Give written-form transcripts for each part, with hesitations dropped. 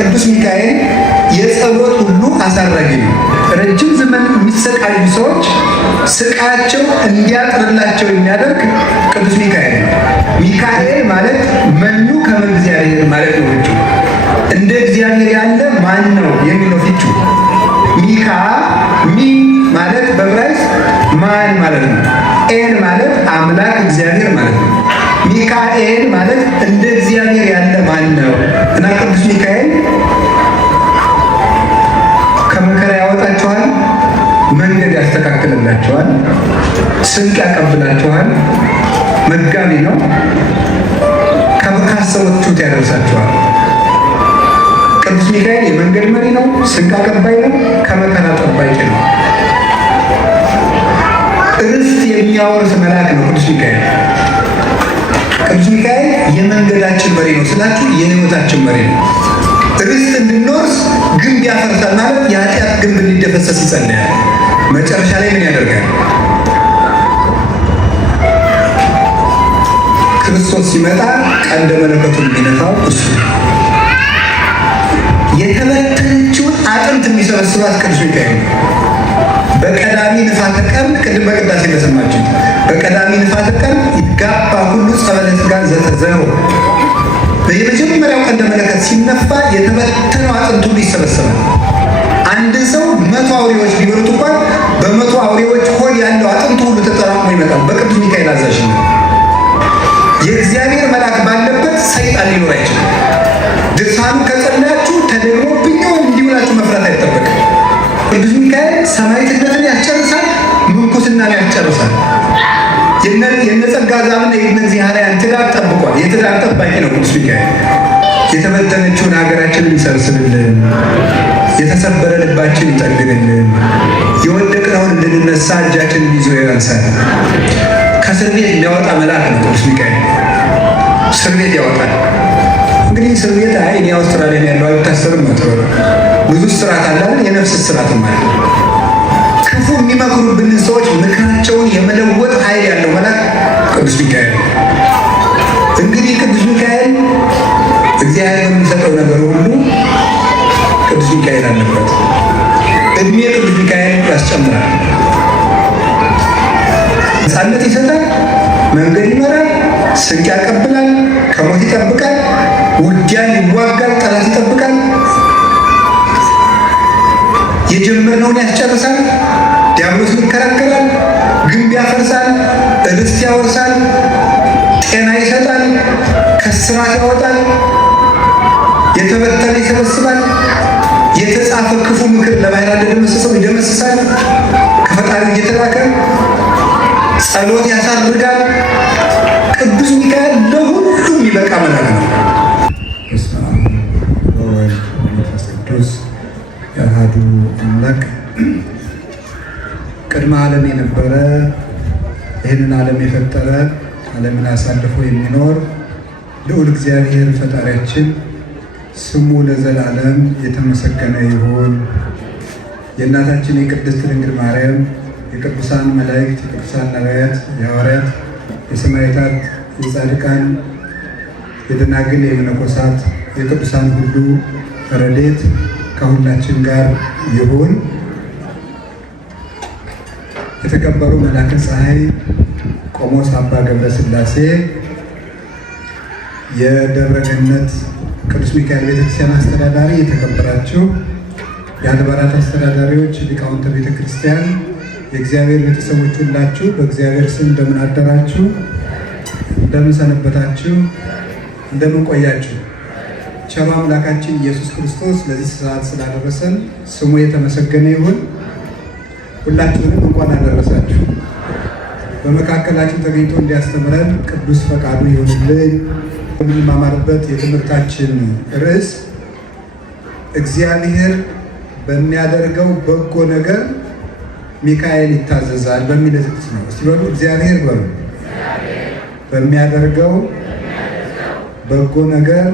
ቅዱስ ሚካኤል የጸሎት ሁሉ አሳራጊ ነው። ረጅም ዘመን የሚሰቃዩ ሰዎች ስቃያቸው እንዲያጥርላቸው የሚያደርግ ቅዱስ ሚካኤል ነው። ሚካኤል ማለት መኑ ከመ እግዚአብሔር ማለት ነው። ፍቹ እንደ እግዚአብሔር ያለ ማን ነው የሚለው ፍቹ። ሚካ ሚ ማለት በዕብራይስጥ ማን ማለት ነው። ኤል ማለት አምላክ እግዚአብሔር ማለት ነው። ሚካኤል ማለት እንደ እግዚአብሔር ያለ ማን ነው እና ቅዱስ ሚካኤል ከመከራ ያወጣቸዋል፣ መንገድ ያስተካክልላቸዋል፣ ስንቅ ያቀብላቸዋል፣ መጋቢ ነው፣ ካሰቡት ያደርሳቸዋል። ቅዱስ ሚካኤል የመንገድ መሪ ነው፣ ስንቅ አቀባይ ነው፣ ከመከራ ጠባቂ ነው። ርስት የሚያወርስ መልአክ ነው ቅዱስ ሚካኤል። ቅዱስ ሚካኤል የመንገዳችን መሪ ነው ስላችሁ የሕይወታችን መሪ ነው። ርስት እንድንወርስ ግንብ ያፈርሳል ማለት የኃጢአት ግንብ እንዲደፈሰስ ይጸልያል። መጨረሻ ላይ ምን ያደርጋል? ክርስቶስ ሲመጣ ቀንደ መለከቱን የሚነፋው እሱ። የተበተነችውን አጥንት የሚሰበስባት ቅዱስ ሚካኤል ነው። በቀዳሚ ንፋተ ቀን ቅድም በቅዳሴ እንደሰማችሁ በቀዳሚ ንፋተ ቀን ይጋባ ሁሉ ጸበለ ሥጋ ዘተዘሮ የመጀመሪያው ቀንደ መለከት ሲነፋ የተበተነው አጥንት ሁሉ ይሰበሰባል። አንድ ሰው 100 አውሬዎች ቢበሉት እንኳን በ100 አውሬዎች ሆድ ያለው አጥንት ሁሉ ተጠራቅሞ ይመጣል። በቅዱስ ሚካኤል አዛዥነት የእግዚአብሔር መልአክ ባለበት ሰይጣን ሊኖር አይችልም። ድርሳኑ ከጸለያችሁ ተደግሞብኝ እንዲህ ብላችሁ መፍራት አይጠበቅም። ቅዱስ ሚካኤል ሰማዕትነትን ያስጨርሳል፣ ምንኩስናን ያስጨርሳል። የነጸጋ ዛብና የእግዚአብሔርን ትዳር ጠብቋል። የትዳር ጠባቂ ነው ቅዱስ ሚካኤል። የተበተነችውን ሀገራችንን ይሰርስልልን፣ የተሰበረ ልባችን ይጠግንልን፣ የወደቅነውን እንድንነሳ እጃችንን ይዞ ያንሳል። ከእስር ቤት የሚያወጣ መልአክ ነው ቅዱስ ሚካኤል። እስር ቤት ያወጣል። እንግዲህ እስር ቤት እኔ አውስትራሊያ ያለው አይታሰርም ነው። ብዙ ስርዓት አላለን፣ የነፍስ ስርዓት ማለት ነው። ክፉ የሚመክሩብን ሰዎች ምክራቸውን የመለወጥ ኃይል ያለው መልአክ ቅዱስ ሚካኤል። እንግዲህ ቅዱስ ሚካኤል እግዚአብሔር በሚሰጠው ነገር ሁሉ ቅዱስ ሚካኤል አለበት። እድሜ ቅዱስ ሚካኤል ያስጨምራል፣ ነፃነት ይሰጣል፣ መንገድ ይመራል፣ ስንቅ ያቀብላል፣ ከሞት ይጠብቃል፣ ውጊያን ይዋጋል፣ ጠላት ይጠብቃል፣ የጀመርነውን ያስጨርሳል፣ ዲያብሎስን ይከራከራል፣ ግንብ ያፈርሳል፣ ርስት ያወርሳል፣ ጤና ይሰጣል፣ ከስራት ያወጣል፣ የተበተነ ይሰበስባል፣ የተጻፈ ክፉ ምክር ለባህር እንደደመሰሰው ይደመስሳል፣ ከፈጣሪ እየተላከ ጸሎት ያሳርጋል። ቅዱስ ሚካኤል ለሁሉም ይበቃ መልአክ ነው። በስመ አብ ወወልድ ወመንፈስ ቅዱስ አሐዱ አምላክ። ቅድመ ዓለም የነበረ ይህንን ዓለም የፈጠረ ዓለምን አሳልፎ የሚኖር ልዑል እግዚአብሔር ፈጣሪያችን ስሙ ለዘላለም የተመሰገነ ይሁን። የእናታችን የቅድስት ድንግል ማርያም፣ የቅዱሳን መላእክት፣ የቅዱሳን ነቢያት፣ የሐዋርያት፣ የሰማዕታት፣ የጻድቃን፣ የደናግል፣ የመነኮሳት፣ የቅዱሳን ሁሉ ረድኤት ከሁላችን ጋር ይሁን። የተከበሩ መላከ ፀሐይ ቆሞስ አባ ገብረ ሥላሴ የደብረ ገነት ቅዱስ ሚካኤል ቤተክርስቲያን አስተዳዳሪ፣ የተከበራችሁ የአድባራት አስተዳዳሪዎች፣ ሊቃውንተ ቤተክርስቲያን፣ የእግዚአብሔር ቤተሰቦች ሁላችሁ በእግዚአብሔር ስም እንደምን አደራችሁ? እንደምን ሰነበታችሁ? እንደምን ቆያችሁ? ቸሩ አምላካችን ኢየሱስ ክርስቶስ ለዚህ ሰዓት ስላደረሰን ስሙ የተመሰገነ ይሁን። ሁላችሁንም እንኳን አደረሳችሁ። በመካከላችን ተገኝቶ እንዲያስተምረን ቅዱስ ፈቃዱ ይሁንልን። የምንማማርበት የትምህርታችን ርዕስ እግዚአብሔር በሚያደርገው በጎ ነገር ሚካኤል ይታዘዛል በሚል ጥቅስ ነው። እስቲ በሉ እግዚአብሔር በሉ በሚያደርገው በጎ ነገር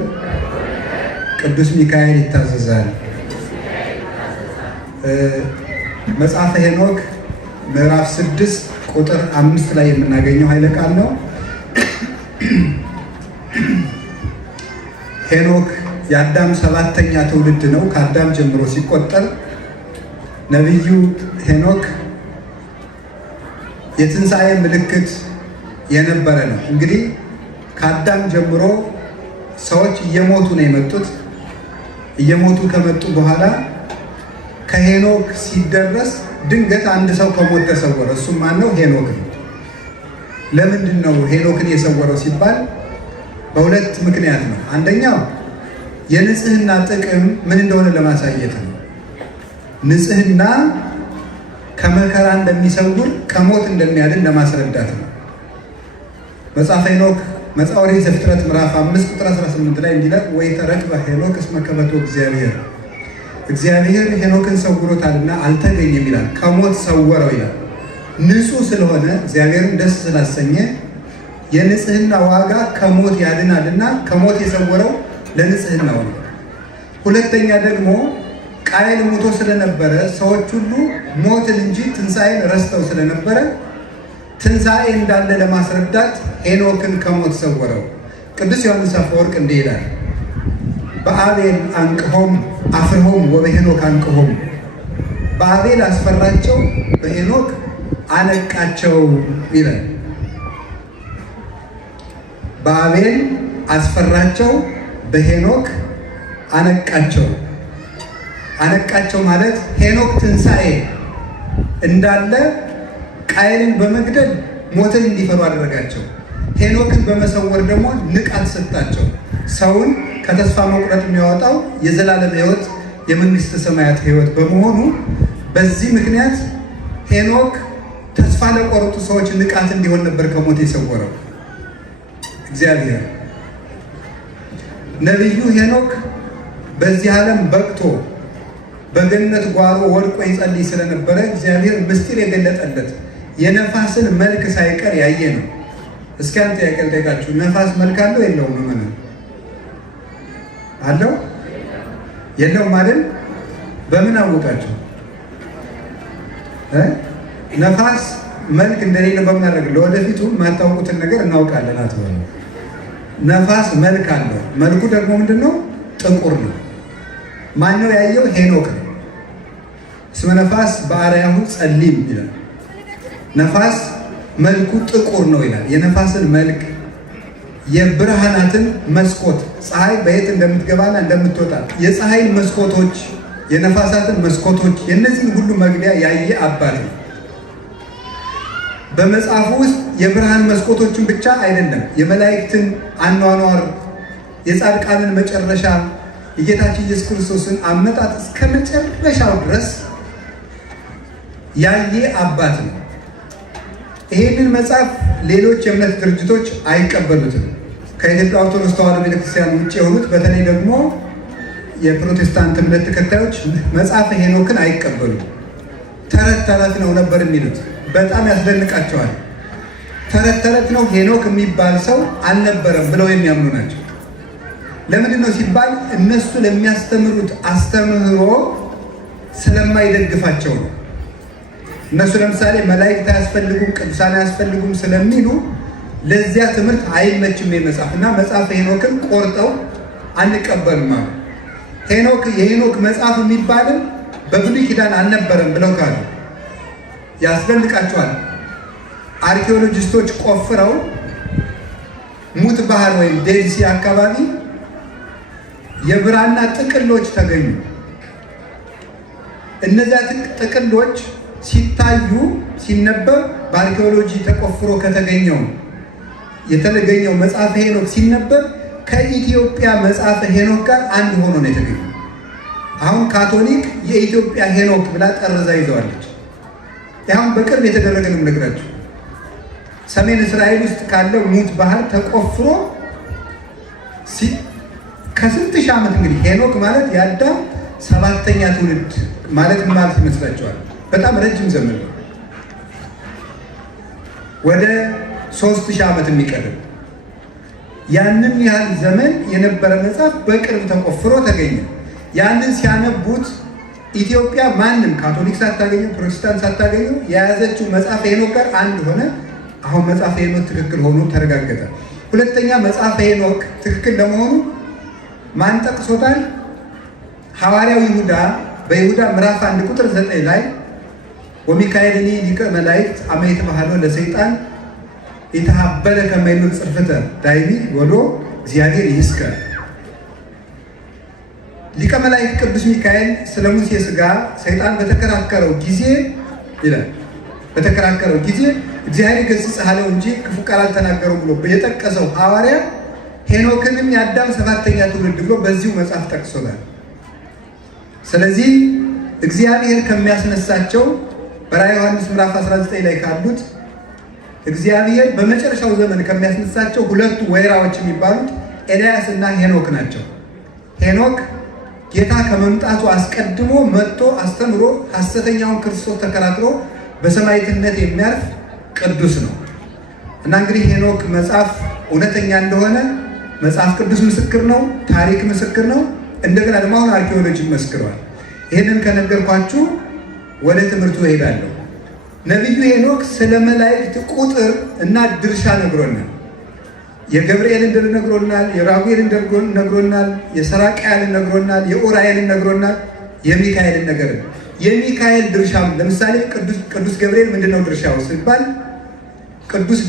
ቅዱስ ሚካኤል ይታዘዛል። መጽሐፈ ሄኖክ ምዕራፍ 6 ቁጥር 5 ላይ የምናገኘው ኃይለ ቃል ነው። ሄኖክ የአዳም 7ኛ ትውልድ ነው። ከአዳም ጀምሮ ሲቆጠር ነቢዩ ሄኖክ የትንሣኤ ምልክት የነበረ ነው። እንግዲህ ከአዳም ጀምሮ ሰዎች እየሞቱ ነው የመጡት። እየሞቱ ከመጡ በኋላ ከሄኖክ ሲደረስ ድንገት አንድ ሰው ከሞት ተሰወረ። እሱም ማን ነው? ሄኖክ ነው። ለምንድን ነው ሄኖክን የሰወረው ሲባል በሁለት ምክንያት ነው። አንደኛው የንጽህና ጥቅም ምን እንደሆነ ለማሳየት ነው። ንጽህና ከመከራ እንደሚሰውር ከሞት እንደሚያድን ለማስረዳት ነው። መጽሐፈ ሄኖክ መጽሐፈ ኦሪት ዘፍጥረት ምዕራፍ 5 ቁጥር 18 ላይ እንዲህ ይላል፣ ወኢተረክበ ሄኖክ እስመ ከበቶ እግዚአብሔር፣ እግዚአብሔር ሄኖክን ሰውሮታልና አልተገኘም ይላል። ከሞት ሰወረው ይላል። ንጹህ ስለሆነ እግዚአብሔርን ደስ ስላሰኘ የንጽህና ዋጋ ከሞት ያድናልና ከሞት የሰወረው ለንጽህናው ነው። ሁለተኛ ደግሞ ቃየል ሞቶ ስለነበረ ሰዎች ሁሉ ሞትን እንጂ ትንሣኤን ረስተው ስለነበረ ትንሣኤ እንዳለ ለማስረዳት ሄኖክን ከሞት ሰወረው። ቅዱስ ዮሐንስ አፈወርቅ እንዲህ ይላል፣ በአቤል አንቅሆም አፍርሆም ወበሄኖክ አንቅሆም፣ በአቤል አስፈራቸው በሄኖክ አነቃቸው ይላል። በአቤል አስፈራቸው በሄኖክ አነቃቸው። አነቃቸው ማለት ሄኖክ ትንሣኤ እንዳለ ቃየልን በመግደል ሞትን እንዲፈሩ አደረጋቸው። ሄኖክን በመሰወር ደግሞ ንቃት ሰጣቸው። ሰውን ከተስፋ መቁረጥ የሚያወጣው የዘላለም ሕይወት የመንግሥተ ሰማያት ሕይወት በመሆኑ በዚህ ምክንያት ሄኖክ ተስፋ ለቆረጡ ሰዎች ንቃት እንዲሆን ነበር ከሞት የሰወረው እግዚአብሔር። ነቢዩ ሄኖክ በዚህ ዓለም በቅቶ በገነት ጓሮ ወድቆ ይጸልይ ስለነበረ እግዚአብሔር ምስጢር የገለጠለት የነፋስን መልክ ሳይቀር ያየ ነው። እስኪ አንተ ያቀልጠቃችሁ ነፋስ መልክ አለው የለውም? ምን አለው? የለውም አይደል? በምን አወቃችሁ? ነፋስ መልክ እንደሌለ በምን አደረገ? ለወደፊቱ የማታውቁትን ነገር እናውቃለን አትበሉ። ነፋስ መልክ አለው። መልኩ ደግሞ ምንድነው? ጥቁር ነው። ማነው ያየው? ሄኖክ ነው። እስመ ነፋስ በአርአያሁ ጸሊም ይላል። ነፋስ መልኩ ጥቁር ነው ይላል። የነፋስን መልክ የብርሃናትን መስኮት ፀሐይ በየት እንደምትገባና እንደምትወጣ የፀሐይን መስኮቶች የነፋሳትን መስኮቶች የእነዚህን ሁሉ መግቢያ ያየ አባት ነው። በመጽሐፉ ውስጥ የብርሃን መስኮቶችን ብቻ አይደለም፣ የመላእክትን አኗኗር፣ የጻድቃንን መጨረሻ፣ የጌታችን ኢየሱስ ክርስቶስን አመጣጥ እስከ መጨረሻው ድረስ ያየ አባት ነው። ይሄንን መጽሐፍ ሌሎች የእምነት ድርጅቶች አይቀበሉትም። ከኢትዮጵያ ኦርቶዶክስ ተዋሕዶ ቤተክርስቲያን ውጭ የሆኑት በተለይ ደግሞ የፕሮቴስታንት እምነት ተከታዮች መጽሐፈ ሄኖክን አይቀበሉም። ተረት ተረት ነው ነበር የሚሉት። በጣም ያስደንቃቸዋል። ተረት ተረት ነው፣ ሄኖክ የሚባል ሰው አልነበረም ብለው የሚያምኑ ናቸው። ለምንድን ነው ሲባል እነሱ ለሚያስተምሩት አስተምህሮ ስለማይደግፋቸው ነው። እነሱ ለምሳሌ መላእክት አያስፈልጉም፣ ቅዱሳን አያስፈልጉም ስለሚሉ ለዚያ ትምህርት አይመችም መጽሐፍ እና መጽሐፈ ሄኖክን ቆርጠው አንቀበልም አሉ። የሄኖክ መጽሐፍ የሚባልም በብሉይ ኪዳን አልነበረም ብለው ካሉ ያስደንቃቸዋል። አርኪኦሎጂስቶች ቆፍረው ሙት ባህር ወይም ዴድ ሲ አካባቢ የብራና ጥቅሎች ተገኙ። እነዚያ ጥቅሎች ሲታዩ ሲነበብ በአርኪኦሎጂ ተቆፍሮ የተገኘው መጽሐፈ ሄኖክ ሲነበብ ከኢትዮጵያ መጽሐፈ ሄኖክ ጋር አንድ ሆኖ ነው የተገኘው። አሁን ካቶሊክ የኢትዮጵያ ሄኖክ ብላ ጠርዛ ይዘዋለች። ያሁን በቅርብ የተደረገ ነው የምነግራችሁ። ሰሜን እስራኤል ውስጥ ካለው ሙት ባህር ተቆፍሮ ከስንት ሺህ ዓመት እንግዲህ ሄኖክ ማለት የአዳም 7ኛ ትውልድ ማለት ምን ማለት ይመስላችኋል? በጣም ረጅም ዘመን ነው። ወደ 3000 ዓመት የሚቀርብ ያንን ያህል ዘመን የነበረ መጽሐፍ በቅርብ ተቆፍሮ ተገኘ። ያንን ሲያነቡት ኢትዮጵያ ማንም ካቶሊክ ሳታገኙ ፕሮቴስታንት ሳታገኙ የያዘችው መጽሐፈ ሄኖክ ጋር አንድ ሆነ። አሁን መጽሐፈ ሄኖክ ትክክል ሆኖ ተረጋገጠ። ሁለተኛ መጽሐፈ ሄኖክ ትክክል ለመሆኑ ማን ጠቅሶታል? ሐዋርያው ይሁዳ በይሁዳ ምዕራፍ 1 ቁጥር 9 ላይ ወሚካኤልኒ ሊቀ መላእክት አመ ይትባሃሎ ለሰይጣን ይተሃበለ ከመይሉ ጽርፍተ ዳይኒ ወሎ እግዚአብሔር ይስከር። ሊቀ መላእክት ቅዱስ ሚካኤል ስለ ሙሴ ሥጋ ሰይጣን በተከራከረው ጊዜ ይላል በተከራከረው ጊዜ እግዚአብሔር ገሥጽህ አለው እንጂ ክፉ ቃል አልተናገረው ብሎ የጠቀሰው ሐዋርያ ሄኖክንም የአዳም 7ኛ ትውልድ ብሎ በዚሁ መጽሐፍ ጠቅሶታል። ስለዚህ እግዚአብሔር ከሚያስነሳቸው በራዕየ ዮሐንስ ምዕራፍ 19 ላይ ካሉት እግዚአብሔር በመጨረሻው ዘመን ከሚያስነሳቸው ሁለቱ ወይራዎች የሚባሉት ኤልያስ እና ሄኖክ ናቸው። ሄኖክ ጌታ ከመምጣቱ አስቀድሞ መጥቶ አስተምሮ ሐሰተኛውን ክርስቶስ ተከራክሮ በሰማዕትነት የሚያርፍ ቅዱስ ነው እና እንግዲህ ሄኖክ መጽሐፍ እውነተኛ እንደሆነ መጽሐፍ ቅዱስ ምስክር ነው፣ ታሪክ ምስክር ነው። እንደገና ደግሞ አሁን አርኪኦሎጂ መስክረዋል። ይህንን ከነገርኳችሁ ወደ ትምህርቱ እሄዳለሁ። ነቢዩ ሄኖክ ስለ መላእክት ቁጥር እና ድርሻ ነግሮናል። የገብርኤልን ድር ነግሮናል፣ የራጉኤልን ነግሮናል፣ የሰራቅያልን ነግሮናል፣ የኡራኤልን ነግሮናል፣ የሚካኤልን ነገር የሚካኤል ድርሻም ለምሳሌ ቅዱስ ገብርኤል ምንድነው ድርሻው ሲባል ቅዱስ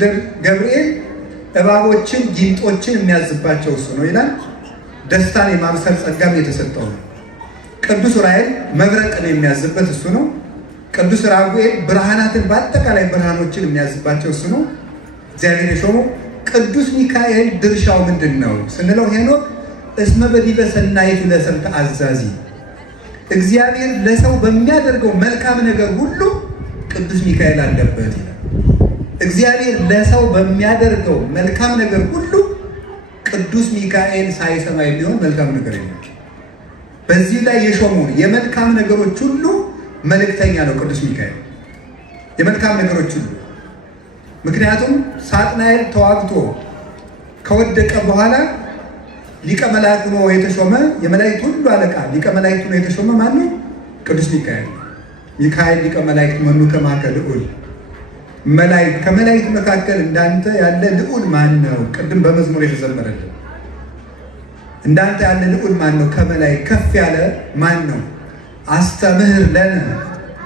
ገብርኤል እባቦችን ጊንጦችን የሚያዝባቸው እሱ ነው ይላል። ደስታን የማብሰር ጸጋም የተሰጠው ነው። ቅዱስ ኡራኤል መብረቅን የሚያዝበት እሱ ነው። ቅዱስ ራጉኤል ብርሃናትን በአጠቃላይ ብርሃኖችን የሚያዝባቸው እሱ ነው፣ እግዚአብሔር የሾመው። ቅዱስ ሚካኤል ድርሻው ምንድን ነው ስንለው ሄኖክ እስመ በዲበ ሰናይቱ ለሰብእ ተአዛዚ፣ እግዚአብሔር ለሰው በሚያደርገው መልካም ነገር ሁሉ ቅዱስ ሚካኤል አለበት ይላል። እግዚአብሔር ለሰው በሚያደርገው መልካም ነገር ሁሉ ቅዱስ ሚካኤል ሳይሰማ የሚሆን መልካም ነገር የለም። በዚህ ላይ የሾመውን የመልካም ነገሮች ሁሉ መልእክተኛ ነው ቅዱስ ሚካኤል፣ የመልካም ነገሮች ሁሉ። ምክንያቱም ሳጥናኤል ተዋግቶ ከወደቀ በኋላ ሊቀ መላእክት ሆኖ የተሾመ የመላእክት ሁሉ አለቃ ሊቀ መላእክት ሆኖ የተሾመ ማን ነው? ቅዱስ ሚካኤል። ሚካኤል ሊቀ መላእክት መኑ ከማከ ልዑል፣ ከመላእክት መካከል እንዳንተ ያለ ልዑል ማን ነው? ቅድም በመዝሙር የተዘመረልን እንዳንተ ያለ ልዑል ማን ነው? ከመላእክት ከፍ ያለ ማን ነው? አስተምህር ለነ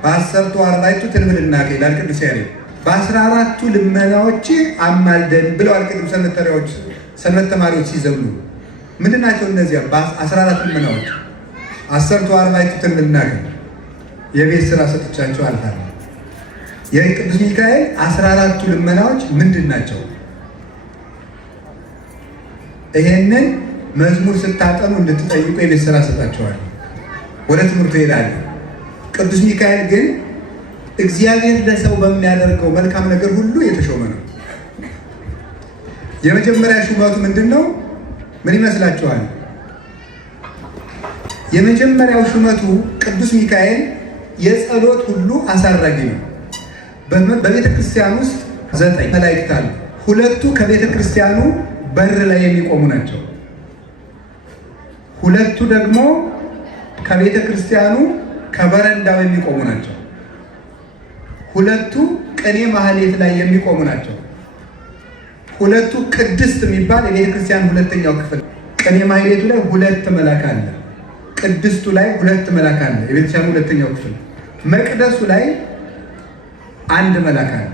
በ10ቱ 40ቱ ትልምድናከ ይላል ቅዱስ ያሬድ። በ14ቱ ልመናዎች አማልደን ብለዋል ቅዱም ሰንበት ተማሪዎች ሲዘምሩ። ምንድን ናቸው እነዚያ? በ14 ልመናዎች 10ቱ 40ቱ ትልምድናከ የቤት ስራ ሰጥቻቸው አልፋለሁ። የቅዱስ ሚካኤል 14ቱ ልመናዎች ምንድን ናቸው? ይሄንን መዝሙር ስታጠኑ እንድትጠይቁ የቤት ስራ ሰጣቸዋል። ወደ ትምህርቱ ሄዳለሁ። ቅዱስ ሚካኤል ግን እግዚአብሔር ለሰው በሚያደርገው መልካም ነገር ሁሉ የተሾመ ነው። የመጀመሪያ ሹመቱ ምንድን ነው? ምን ይመስላችኋል? የመጀመሪያው ሹመቱ ቅዱስ ሚካኤል የጸሎት ሁሉ አሳራጊ ነው። በቤተ ክርስቲያን ውስጥ 9 መላእክት አሉ። 2ቱ ከቤተ ክርስቲያኑ በር ላይ የሚቆሙ ናቸው። 2ቱ ደግሞ ከቤተ ክርስቲያኑ ከበረንዳው የሚቆሙ ናቸው። 2ቱ ቅኔ ማህሌት ላይ የሚቆሙ ናቸው። 2ቱ ቅድስት የሚባል የቤተ ክርስቲያን 2ኛው ክፍል። ቅኔ ማህሌቱ ላይ 2 መልአክ አለ። ቅድስቱ ላይ 2 መልአክ አለ፣ የቤተ ክርስቲያን 2ኛው ክፍል። መቅደሱ ላይ 1 መልአክ አለ።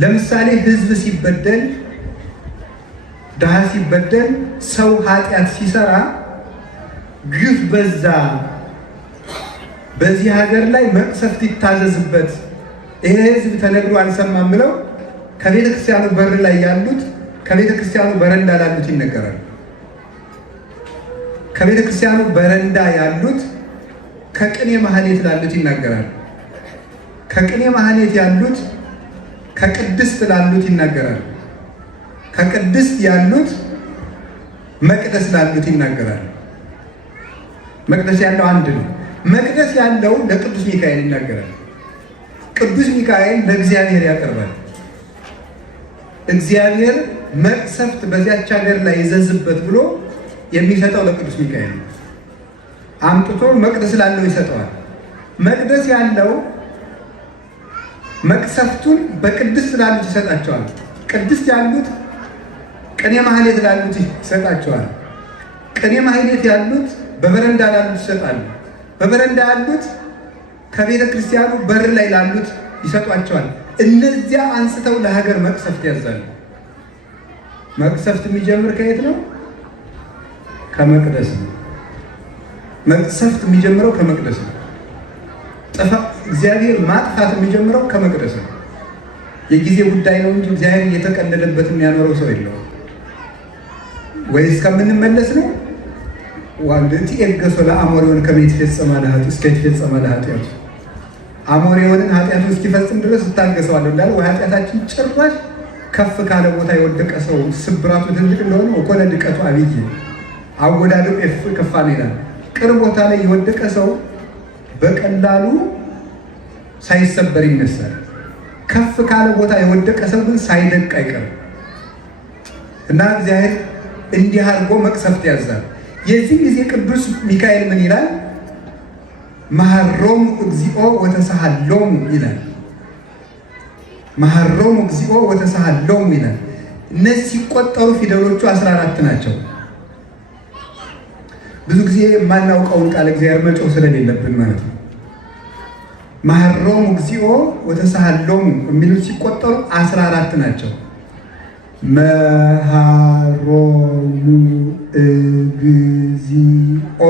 ለምሳሌ ሕዝብ ሲበደል፣ ድሃ ሲበደል፣ ሰው ኃጢአት ሲሰራ ግፍ በዛ፣ በዚህ ሀገር ላይ መቅሰፍት ይታዘዝበት፣ ይሄ ሕዝብ ተነግሮ አልሰማም ብለው ከቤተ ክርስቲያኑ በር ላይ ያሉት ከቤተ ክርስቲያኑ በረንዳ ላሉት ይነገራል። ከቤተ ክርስቲያኑ በረንዳ ያሉት ከቅኔ ማህሌት ላሉት ይናገራል። ከቅኔ ማህሌት ያሉት ከቅድስት ላሉት ይናገራል። ከቅድስት ያሉት መቅደስ ላሉት ይናገራል። መቅደስ ያለው አንድ ነው። መቅደስ ያለው ለቅዱስ ሚካኤል ይናገራል። ቅዱስ ሚካኤል ለእግዚአብሔር ያቀርባል። እግዚአብሔር መቅሰፍት በዚያች ሀገር ላይ ይዘዝበት ብሎ የሚሰጠው ለቅዱስ ሚካኤል ነው። አምጥቶ መቅደስ ላለው ይሰጠዋል። መቅደስ ያለው መቅሰፍቱን በቅድስት ላሉት ይሰጣቸዋል። ቅድስት ያሉት ቅኔ ማህሌት ላሉት ይሰጣቸዋል። ቅኔ ማህሌት ያሉት በበረንዳ ላሉት ይሰጣሉ። በበረንዳ ያሉት ከቤተ ክርስቲያኑ በር ላይ ላሉት ይሰጧቸዋል። እነዚያ አንስተው ለሀገር መቅሰፍት ያዛሉ። መቅሰፍት የሚጀምር ከየት ነው? ከመቅደስ ነው። መቅሰፍት የሚጀምረው ከመቅደስ ነው። እግዚአብሔር ማጥፋት የሚጀምረው ከመቅደስ ነው። የጊዜ ጉዳይ ነው እንጂ እግዚአብሔር እየተቀለደበት የሚያኖረው ሰው የለውም። ወይ እስከምንመለስ ነው። ዋንድቲ ኤገሶ ለአሞሬውን ከቤት ፈጸማ ለኃጢአቱ እስከ ተፈጸመ ለኃጢአቱ አሞሬውንን ኃጢአቱ እስኪፈጽም ድረስ እታገሰዋለሁ እንዳለ ኃጢአታችን ጭራሽ ከፍ ካለ ቦታ የወደቀ ሰው ስብራቱ ትልቅ እንደሆነ ወኮነ ድቀቱ አብይ አወዳደቁ ከፋን ይላል። ቅርብ ቦታ ላይ የወደቀ ሰው በቀላሉ ሳይሰበር ይነሳል። ከፍ ካለ ቦታ የወደቀ ሰው ግን ሳይደቅ አይቀርም እና እግዚአብሔር እንዲህ አድርጎ መቅሰፍት ያዛል። የዚህ ጊዜ ቅዱስ ሚካኤል ምን ይላል? መሐሮሙ እግዚኦ ወተሳሃሎሙ ይላል። መሐሮሙ እግዚኦ ወተሳሃሎሙ ይላል። እነዚህ ሲቆጠሩ ፊደሎቹ 14 ናቸው። ብዙ ጊዜ የማናውቀውን ቃል እግዚአብሔር መጮህ ስለሌለብን ማለት ነው። መሐሮሙ እግዚኦ ወተሳሃሎሙ የሚሉት ሲቆጠሩ 14 ናቸው። መሐሮሙ እግዚኦ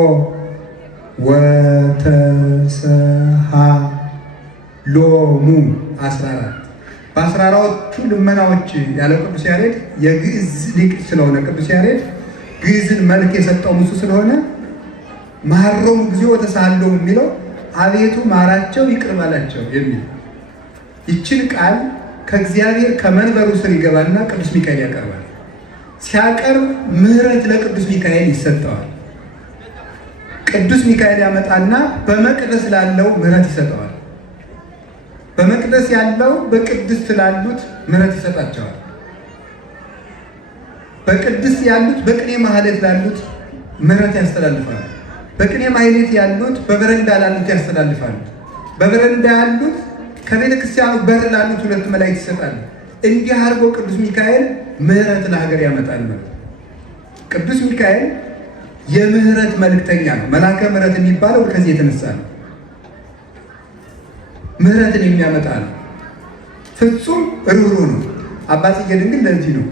ወተሳሃሎሙ 14። በ14ቱ ልመናዎች ያለ ቅዱስ ያሬድ የግዕዝ ሊቅ ስለሆነ ቅዱስ ያሬድ ግዕዝን መልክ የሰጠው እሱ ስለሆነ መሐሮሙ እግዚኦ ወተሳሃሎሙ የሚለው አቤቱ ማራቸው ይቅር በላቸው የሚል ይችን ቃል ከእግዚአብሔር ከመንበሩ ስር ይገባልና ቅዱስ ሚካኤል ያቀርባል። ሲያቀርብ ምሕረት ለቅዱስ ሚካኤል ይሰጠዋል። ቅዱስ ሚካኤል ያመጣና በመቅደስ ላለው ምሕረት ይሰጠዋል። በመቅደስ ያለው በቅድስት ላሉት ምሕረት ይሰጣቸዋል። በቅድስት ያሉት በቅኔ ማህሌት ላሉት ምሕረት ያስተላልፋሉ። በቅኔ ማህሌት ያሉት በበረንዳ ላሉት ያስተላልፋሉ። በበረንዳ ያሉት ከቤተ ክርስቲያኑ በር ላሉት 2 መላእክት ይሰጣሉ። እንዲህ አድርጎ ቅዱስ ሚካኤል ምሕረት ለሀገር ያመጣል ማለት። ቅዱስ ሚካኤል የምሕረት መልእክተኛ ነው። መልአከ ምሕረት የሚባለው ከዚህ የተነሳ ነው። ምሕረትን የሚያመጣ ነው። ፍጹም ርኅሩህ ነው። አባ ጽጌ ድንግል ለዚህ ነው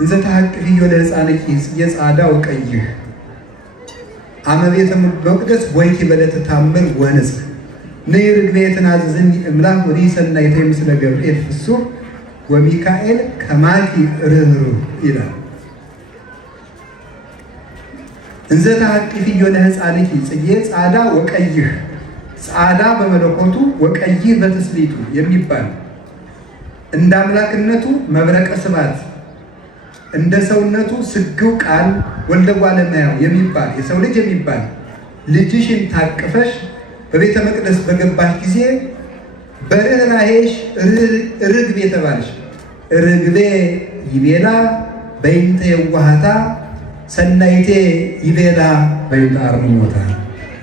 እንዘ ተሐቅፍዮ ለሕፃንኪ የጻዳ ወቀይህ አመ ቤተ መቅደስ ወይኪ በለተ ታምር ወንጽሕ ንር ግቤትን አዝዝኒ እምላክ ወዲ ሰናይተ ምስለ ገብርኤል ፍሱሕ ወሚካኤል ከማኪ ርኅሩህ ይላል። እንዘ ተሐቅፍዮ ለሕፃንኪ ጽጌ ጻዳ ወቀይህ ጻዳ በመለኮቱ ወቀይህ በትስብእቱ የሚባል እንደ አምላክነቱ መብረቀ ስባት እንደ ሰውነቱ ስግው ቃል ወልደ እጓለ እመሕያው የሚባል የሰው ልጅ የሚባል ልጅሽን ታቅፈሽ በቤተ መቅደስ በገባሽ ጊዜ በርኅራኄሽ ርግቤ የተባልሽ ርግቤ ይቤላ በይንተ የዋሃታ ሰናይቴ ይቤላ በይንተ አርምሞታ።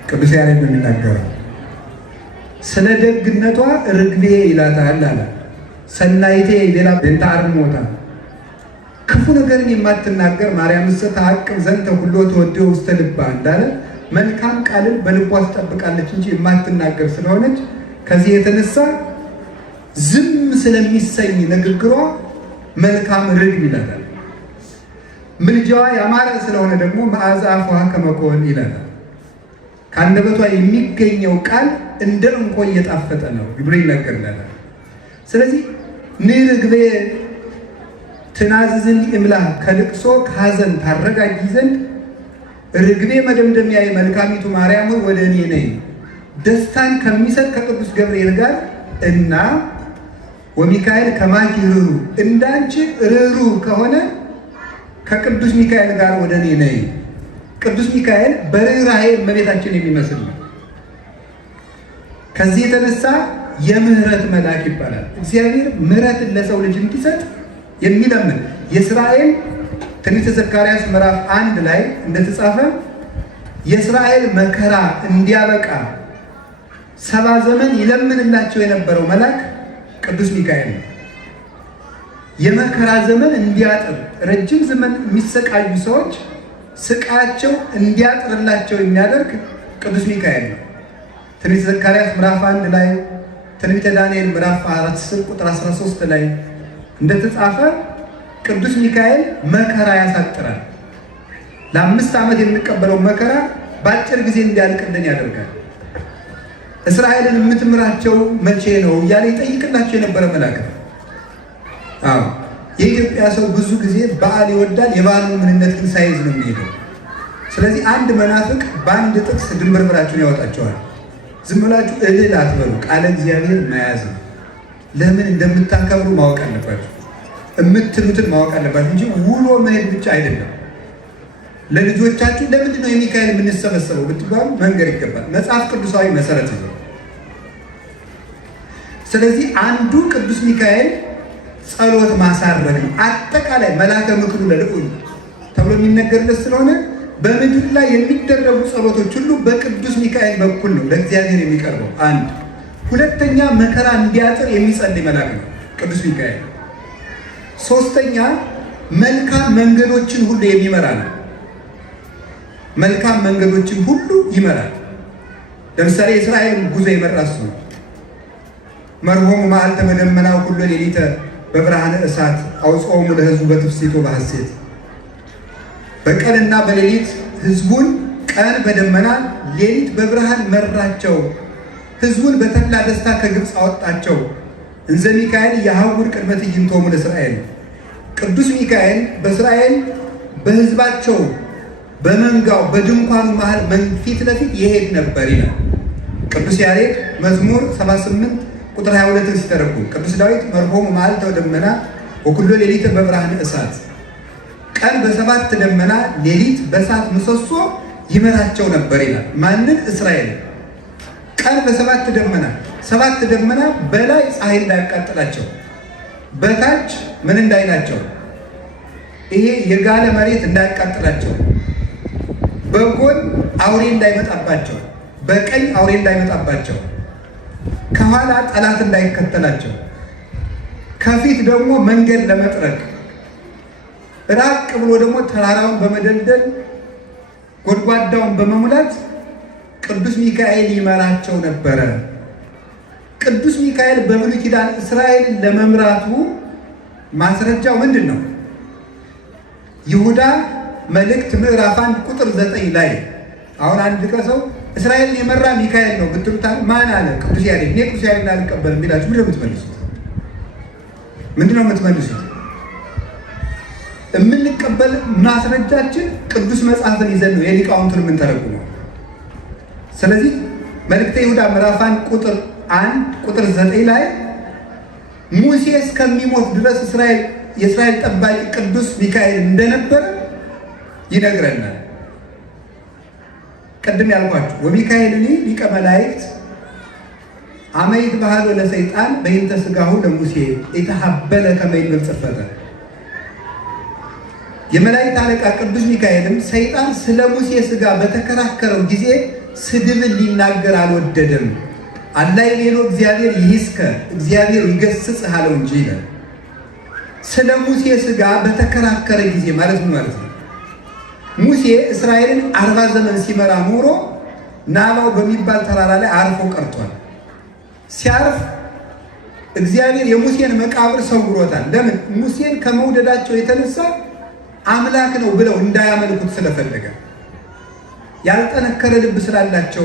ቅዱስ ያሬድ ነው የሚናገረው። ስለ ደግነቷ ርግቤ ይላታል አለ። ሰናይቴ ይቤላ በይንተ አርምሞታ። ክፉ ነገርን የማትናገር ማርያም እሰ ተሐቅብ ዘንተ ሁሎ ተወድዮ ውስተ ልባ እንዳለ መልካም ቃልን በልቧ ትጠብቃለች እንጂ የማትናገር ስለሆነች ከዚህ የተነሳ ዝም ስለሚሰኝ ንግግሯ መልካም ርግብ ይላታል። ምልጃዋ ያማረ ስለሆነ ደግሞ መዓዛ አፍዋ ከመኮን ይላታል። ከአንደበቷ የሚገኘው ቃል እንደ እንኮ እየጣፈጠ ነው ብሎ ይነገርላታል። ስለዚህ ንርግቤ ትናዝዝኒ እምላህ ከልቅሶ ከሐዘን ታረጋጊ ዘንድ ርግቤ መደምደሚያ መልካሚቱ ማርያም ሆይ ወደ እኔ ነይ። ደስታን ከሚሰጥ ከቅዱስ ገብርኤል ጋር እና ወሚካኤል ከማኪ ርኅሩህ እንዳንቺ ርኅሩህ ከሆነ ከቅዱስ ሚካኤል ጋር ወደ እኔ ነይ። ቅዱስ ሚካኤል በርኅራኄ እመቤታችን የሚመስል ነው። ከዚህ የተነሳ የምህረት መልአክ ይባላል። እግዚአብሔር ምህረትን ለሰው ልጅ እንዲሰጥ የሚለምን የእስራኤል ትንቢተ ዘካርያስ ምዕራፍ 1 ላይ እንደተጻፈ የእስራኤል መከራ እንዲያበቃ 70 ዘመን ይለምንላቸው የነበረው መልአክ ቅዱስ ሚካኤል ነው። የመከራ ዘመን እንዲያጥር ረጅም ዘመን የሚሰቃዩ ሰዎች ስቃያቸው እንዲያጥርላቸው የሚያደርግ ቅዱስ ሚካኤል ነው። ትንቢተ ዘካርያስ ምዕራፍ 1 ላይ፣ ትንቢተ ዳንኤል ምዕራፍ 4 ቁጥር 13 ላይ እንደተጻፈ ቅዱስ ሚካኤል መከራ ያሳጥራል። ለ5 ዓመት የምንቀበለው መከራ በአጭር ጊዜ እንዲያልቅልን ያደርጋል። እስራኤልን የምትምራቸው መቼ ነው እያለ ይጠይቅላቸው የነበረ መልአክ ነው። የኢትዮጵያ ሰው ብዙ ጊዜ በዓል ይወዳል፣ የበዓሉን ምንነት ግን ሳይዝ ነው የሚሄደው። ስለዚህ አንድ መናፍቅ በአንድ ጥቅስ ድንብርብራችሁን ያወጣቸዋል። ዝም ብላችሁ እልል አትበሉ። ቃለ እግዚአብሔር መያዝ ነው። ለምን እንደምታከብሩ ማወቅ አለባችሁ። የምትሉትን ማወቅ አለባችሁ እንጂ ውሎ መሄድ ብቻ አይደለም። ለልጆቻችሁ ለምንድን ነው የሚካኤል የምንሰበሰበው ብትባሉ መንገር ይገባል። መጽሐፍ ቅዱሳዊ መሰረት ነው። ስለዚህ አንዱ ቅዱስ ሚካኤል ጸሎት ማሳረግ ነው። አጠቃላይ መልአከ ምክሩ ለልዑል ተብሎ የሚነገርለት ስለሆነ በምድር ላይ የሚደረጉ ጸሎቶች ሁሉ በቅዱስ ሚካኤል በኩል ነው ለእግዚአብሔር የሚቀርበው። አንድ ሁለተኛ መከራ እንዲያጥር የሚጸልይ መልአክ ነው ቅዱስ ሚካኤል። ሶስተኛ መልካም መንገዶችን ሁሉ የሚመራ ነው። መልካም መንገዶችን ሁሉ ይመራል። ለምሳሌ የእስራኤልን ጉዞ የመራ እሱ ነው። መርሆሙ መዓልተ በደመና ኩሎ ሌሊተ በብርሃነ እሳት አውጽኦሙ ለሕዝቡ በትፍሥሕቶ በሐሴት። በቀንና በሌሊት ሕዝቡን ቀን በደመና ሌሊት በብርሃን መራቸው። ሕዝቡን በተድላ ደስታ ከግብፅ አወጣቸው። እንዘ ሚካኤል የሐውር ቅድመ ትዕይንቶሙ ለእስራኤል። ቅዱስ ሚካኤል በእስራኤል በሕዝባቸው በመንጋው በድንኳኑ መሃል ፊት ለፊት ይሄድ ነበር ይላል ቅዱስ ያሬድ መዝሙር 78 ቁጥር 22 ሲተረጉም። ቅዱስ ዳዊት መርሆሙ መዓልተ ደመና ወኩሎ ሌሊት በብርሃነ እሳት፣ ቀን በ7 ደመና ሌሊት በእሳት ምሰሶ ይመራቸው ነበር ይላል። ማንን? እስራኤል። ቀን በ7 ደመና፣ 7 ደመና በላይ ፀሐይ እንዳያቃጥላቸው፣ በታች ምን እንዳይላቸው፣ ይሄ የጋለ መሬት እንዳያቃጥላቸው፣ በጎን አውሬ እንዳይመጣባቸው፣ በቀኝ አውሬ እንዳይመጣባቸው፣ ከኋላ ጠላት እንዳይከተላቸው፣ ከፊት ደግሞ መንገድ ለመጥረግ፣ ራቅ ብሎ ደግሞ ተራራውን በመደልደል ጎድጓዳውን በመሙላት ቅዱስ ሚካኤል ይመራቸው ነበረ። ቅዱስ ሚካኤል በብሉይ ኪዳን እስራኤልን ለመምራቱ ማስረጃው ምንድን ነው? ይሁዳ መልእክት ምዕራፍ 1 ቁጥር 9 ላይ አሁን አንድ ሰው እስራኤልን የመራ ሚካኤል ነው ብትሉታል፣ ማን አለ? ቅዱስ ያሬድ። እኔ ቅዱስ ያሬድን አልቀበልም ቢላችሁ ምንድን ነው የምትመልሱት? ምንድን ነው የምትመልሱት? የምንቀበል ማስረጃችን ቅዱስ መጽሐፍን ይዘን ነው የሊቃውንቱን የምንተረጉመው። ስለዚህ መልእክተ ይሁዳ ምዕራፍ 1 ቁጥር 1 ቁጥር 9 ላይ ሙሴ እስከሚሞት ድረስ የእስራኤል ጠባቂ ቅዱስ ሚካኤል እንደነበረ ይነግረናል። ቅድም ያልኳችሁ ወሚካኤልኒ ሊቀ መላእክት አመ ይትበሃሎ ለሰይጣን በእንተ ሥጋሁ ለሙሴ የተሐበለ ከመ ይንበብ ጽሕፈተ። የመላእክት አለቃ ቅዱስ ሚካኤልም ሰይጣን ስለ ሙሴ ሥጋ በተከራከረው ጊዜ ስድብን ሊናገር አልወደደም። አላይ ሌሎ እግዚአብሔር ይሂስከ እግዚአብሔር ይገስጽህ አለው እንጂ ይላል። ስለ ሙሴ ሥጋ በተከራከረ ጊዜ ማለት ምን ማለት ነው? ሙሴ እስራኤልን 40 ዘመን ሲመራ ኖሮ ናባው በሚባል ተራራ ላይ አርፎ ቀርቷል። ሲያርፍ እግዚአብሔር የሙሴን መቃብር ሰውሮታል። ለምን? ሙሴን ከመውደዳቸው የተነሳ አምላክ ነው ብለው እንዳያመልኩት ስለፈለገ፣ ያልጠነከረ ልብ ስላላቸው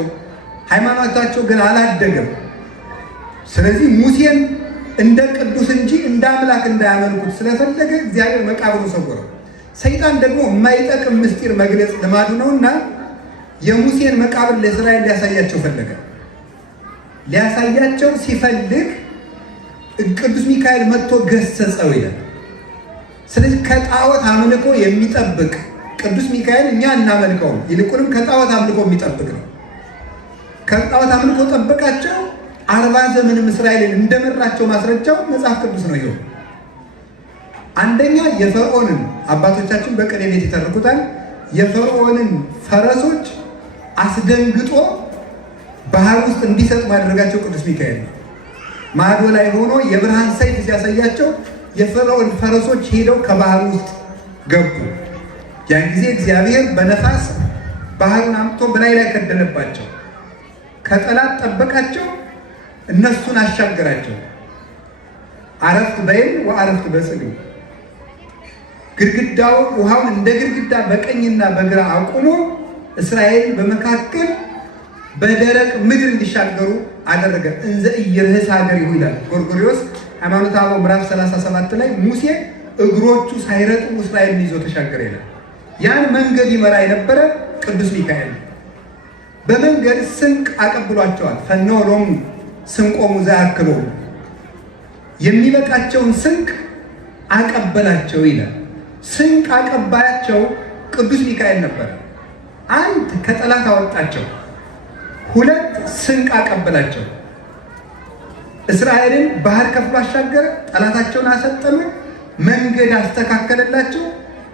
ሃይማኖታቸው ግን አላደገም። ስለዚህ ሙሴን እንደ ቅዱስ እንጂ እንደ አምላክ እንዳያመልኩት ስለፈለገ እግዚአብሔር መቃብሩ ሰውረው። ሰይጣን ደግሞ የማይጠቅም ምስጢር መግለጽ ልማዱ ነውና የሙሴን መቃብር ለእስራኤል ሊያሳያቸው ፈለገ። ሊያሳያቸው ሲፈልግ ቅዱስ ሚካኤል መጥቶ ገሰጸው ይላል። ስለዚህ ከጣዖት አምልኮ የሚጠብቅ ቅዱስ ሚካኤል እኛ እናመልከው፣ ይልቁንም ከጣዖት አምልኮ የሚጠብቅ ነው። ከጣዖት አምልኮ ጠበቃቸው። 40 ዘመንም እስራኤልን እንደመራቸው ማስረጃው መጽሐፍ ቅዱስ ነው። ይኸው አንደኛ የፈርዖንን አባቶቻችን በቅኔ ቤት ይተርኩታል። የፈርዖንን ፈረሶች አስደንግጦ ባህር ውስጥ እንዲሰጥ ማድረጋቸው ቅዱስ ሚካኤል ነው። ማዶ ላይ ሆኖ የብርሃን ሰይፍ ሲያሳያቸው የፈርዖን ፈረሶች ሄደው ከባህር ውስጥ ገቡ። ያን ጊዜ እግዚአብሔር በነፋስ ባህሩን አምጥቶ በላይ ላይ ከደነባቸው፣ ከጠላት ጠበቃቸው፣ እነሱን አሻገራቸው። አረፍት በይን ወአረፍት በጽግም ግድግዳው ውሃውን እንደ ግድግዳ በቀኝና በግራ አቁሞ እስራኤል በመካከል በደረቅ ምድር እንዲሻገሩ አደረገ። እንዘ ኢይርህስ ሀገሪሁ ይላል ጎርጎርዮስ ሃይማኖተ አበው ምዕራፍ 37 ላይ ሙሴ እግሮቹ ሳይረጡ እስራኤልን ይዞ ተሻገረ ይላል። ያን መንገድ ይመራ የነበረ ቅዱስ ሚካኤል በመንገድ ስንቅ አቀብሏቸዋል። ፈነወ ሎሙ ስንቆሙ ዘያክሎሙ የሚበቃቸውን ስንቅ አቀበላቸው ይላል። ስንቅ አቀባያቸው ቅዱስ ሚካኤል ነበር። አንድ ከጠላት አወጣቸው፣ ሁለት ስንቅ አቀበላቸው። እስራኤልን ባህር ከፍሎ አሻገረ፣ ጠላታቸውን አሰጠመ፣ መንገድ አስተካከለላቸው፣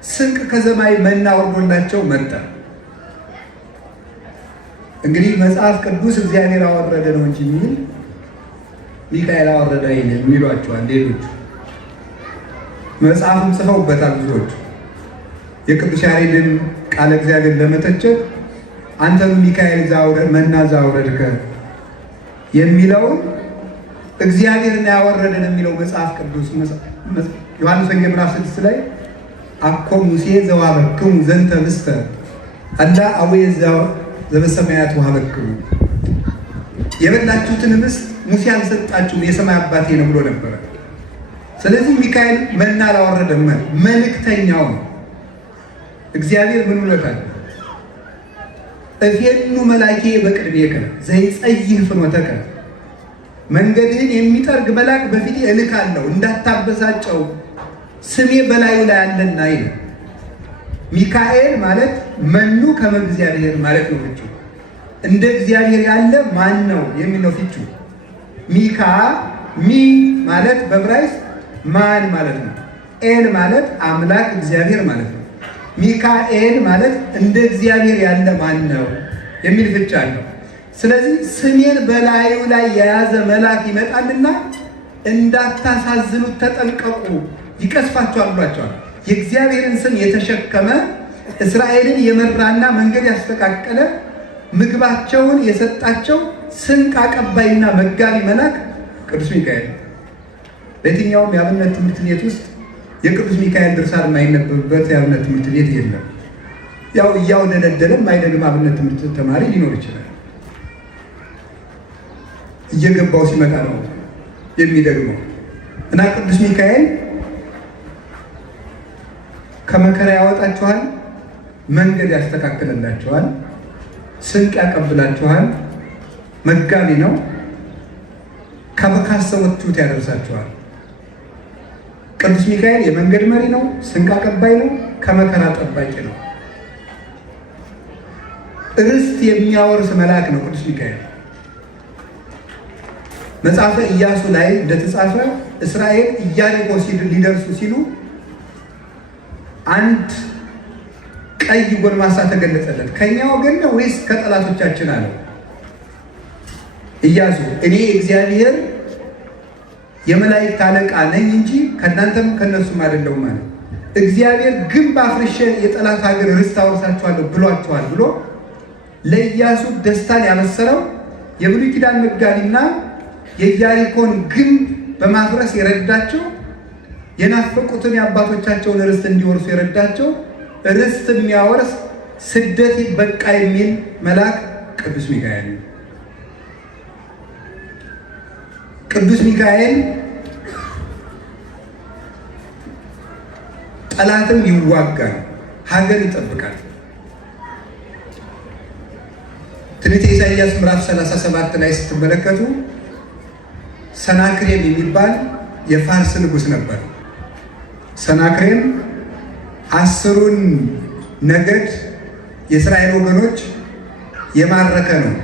ስንቅ ከሰማይ መና ወርዶላቸው መጣ። እንግዲህ መጽሐፍ ቅዱስ እግዚአብሔር አወረደ ነው እንጂ የሚል ሚካኤል አወረደ አይልም የሚሏቸዋል ሌሎቹ። መጽሐፍም ጽፈውበታል ብዙዎቹ። የቅዱስ ያሬድን ቃለ እግዚአብሔር ለመተቸት አንተም ሚካኤል መና ዘአውረድከ የሚለውን እግዚአብሔርን ያወረደን የሚለው መጽሐፍ ቅዱስ ዮሐንስ ወንጌል ምዕራፍ 6 ላይ አኮ ሙሴ ዘወሀበክሙ ዘንተ ምስተ አላ አቡየ ዘበሰማያት ወሀበክሙ የበላችሁትን ምስት ሙሴ አልሰጣችሁም የሰማይ አባቴ ነው ብሎ ነበረ። ስለዚህ ሚካኤል መና አላወረደም፣ መልእክተኛው ነው። እግዚአብሔር ምን ብሎታል? እፌኑ መላኬ በቅድሜከ ዘይጸይህ ፍኖተከ መንገድህን የሚጠርግ መልአክ በፊቴ እልካለሁ እንዳታበሳጨው ስሜ በላዩ ላይ አለና ይላል። ሚካኤል ማለት መኑ ከመ እግዚአብሔር ማለት ነው። ፍቹ እንደ እግዚአብሔር ያለ ማን ነው የሚለው ፍቹ። ሚካ ሚ ማለት በዕብራይስጥ ማን ማለት ነው። ኤል ማለት አምላክ እግዚአብሔር ማለት ነው። ሚካኤል ማለት እንደ እግዚአብሔር ያለ ማን ነው የሚል ፍቻ አለው። ስለዚህ ስሜን በላዩ ላይ የያዘ መልአክ ይመጣልና እንዳታሳዝኑት ተጠንቀቁ፣ ይቀስፋቸዋል ብሏቸዋል። የእግዚአብሔርን ስም የተሸከመ እስራኤልን የመራና መንገድ ያስተካከለ ምግባቸውን የሰጣቸው ስንቅ አቀባይና መጋቢ መልአክ ቅዱስ ሚካኤል። በየትኛውም የአብነት ትምህርት ቤት ውስጥ የቅዱስ ሚካኤል ድርሳን የማይነበብበት የአብነት ትምህርት ቤት የለም። ያው እያወደለደለ የማይደግም አብነት ትምህርት ተማሪ ሊኖር ይችላል። እየገባው ሲመጣ ነው የሚደግመው። እና ቅዱስ ሚካኤል ከመከራ ያወጣችኋል፣ መንገድ ያስተካክልላችኋል፣ ስንቅ ያቀብላችኋል፣ መጋቢ ነው፣ ካሰባችሁት ያደርሳችኋል። ቅዱስ ሚካኤል የመንገድ መሪ ነው፣ ስንቅ አቀባይ ነው፣ ከመከራ ጠባቂ ነው። ርስት የሚያወርስ መልአክ ነው ቅዱስ ሚካኤል። መጽሐፈ ኢያሱ ላይ እንደተጻፈ እስራኤል ኢያሪኮ ሊደርሱ ሲሉ አንድ ቀይ ጎልማሳ ተገለጸለት። ከኛ ወገን ነው ወይስ ከጠላቶቻችን አለው። ኢያሱ እኔ እግዚአብሔር የመላእክት አለቃ ነኝ እንጂ ከእናንተም ከነሱም አይደለሁም ማለት እግዚአብሔር ግንብ አፍርሼ የጠላት ሀገር ርስት አወርሳችኋለሁ ብሏችኋል ብሎ ለኢያሱ ደስታን ያበሰረው የብሉይ ኪዳን መጋቢና የኢያሪኮን ግንብ በማፍረስ የረዳቸው የናፈቁትን የአባቶቻቸውን ርስት እንዲወርሱ የረዳቸው ርስት የሚያወርስ ስደት በቃ የሚል መልአክ ቅዱስ ሚካኤል ነው። ቅዱስ ሚካኤል ጠላትም ይዋጋል፣ ሀገር ይጠብቃል። ትንቢተ ኢሳይያስ ምዕራፍ 37 ላይ ስትመለከቱ ሰናክሬም የሚባል የፋርስ ንጉሥ ነበር። ሰናክሬም 10ሩን ነገድ የእስራኤል ወገኖች የማረከ ነው።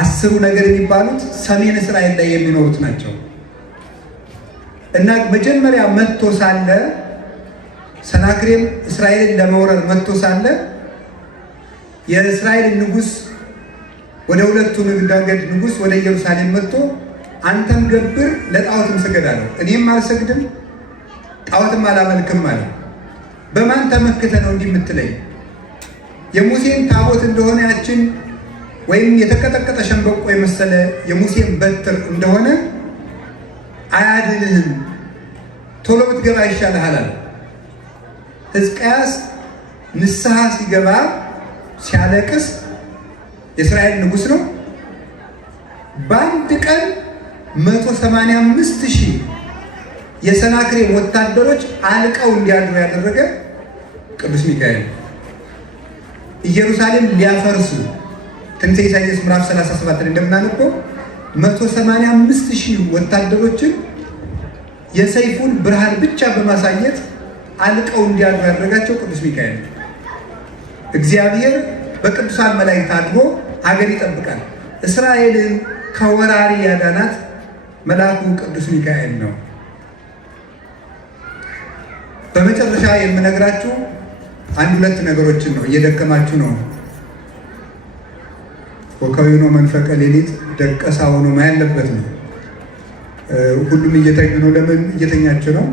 10ሩ ነገድ የሚባሉት ሰሜን እስራኤል ላይ የሚኖሩት ናቸው። እና መጀመሪያ መጥቶ ሳለ ሰናክሬም እስራኤልን ለመውረር መጥቶ ሳለ የእስራኤል ንጉሥ ወደ ሁለቱ ነገድ ንጉሥ ወደ ኢየሩሳሌም መጥቶ አንተም ገብር ለጣዖትም ስገድ አለው። እኔም አልሰግድም ጣዖትም አላመልክም አለ። በማን ተመክተ ነው እንዲህ የምትለኝ? የሙሴን ታቦት እንደሆነ ያችን ወይም የተቀጠቀጠ ሸንበቆ የመሰለ የሙሴን በትር እንደሆነ አያድንህም፣ ቶሎ ብትገባ ይሻልሃል አለ። ሕዝቅያስ ንስሐ ሲገባ ሲያለቅስ የእስራኤል ንጉሥ ነው። በአንድ ቀን 185,000 የሰናክሬም ወታደሮች አልቀው እንዲያድሩ ያደረገ ቅዱስ ሚካኤል። ኢየሩሳሌም ሊያፈርሱ ትንቢተ ኢሳይያስ ምዕራፍ 37 እንደምናነበው 185,000 ወታደሮችን የሰይፉን ብርሃን ብቻ በማሳየት አልቀው እንዲያድሩ ያደረጋቸው ቅዱስ ሚካኤል። እግዚአብሔር በቅዱሳን መላእክት አድሮ ሀገር ይጠብቃል። እስራኤልን ከወራሪ ያዳናት መልአኩ ቅዱስ ሚካኤል ነው። በመጨረሻ የምነግራችሁ አንድ ሁለት ነገሮችን ነው። እየደከማችሁ ነው። ኮከብ ሆኖ መንፈቀ ሌሊት ደቀሳ ሆኖ ማያለበት ነው። ሁሉም እየተኙ ነው። ለምን እየተኛችሁ ነው?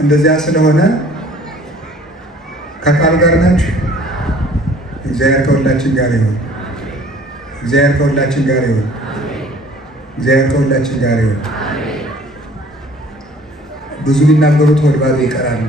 እንደዚያ ስለሆነ ከቃሉ ጋር ናችሁ። እግዚአብሔር ከሁላችን ጋር ይሁን። እግዚአብሔር ከሁላችን ጋር ይሁን። እግዚአብሔር ከሁላችን ጋር ይሁን። ብዙ ቢናገሩት ሆድ ባዶ ይቀራል።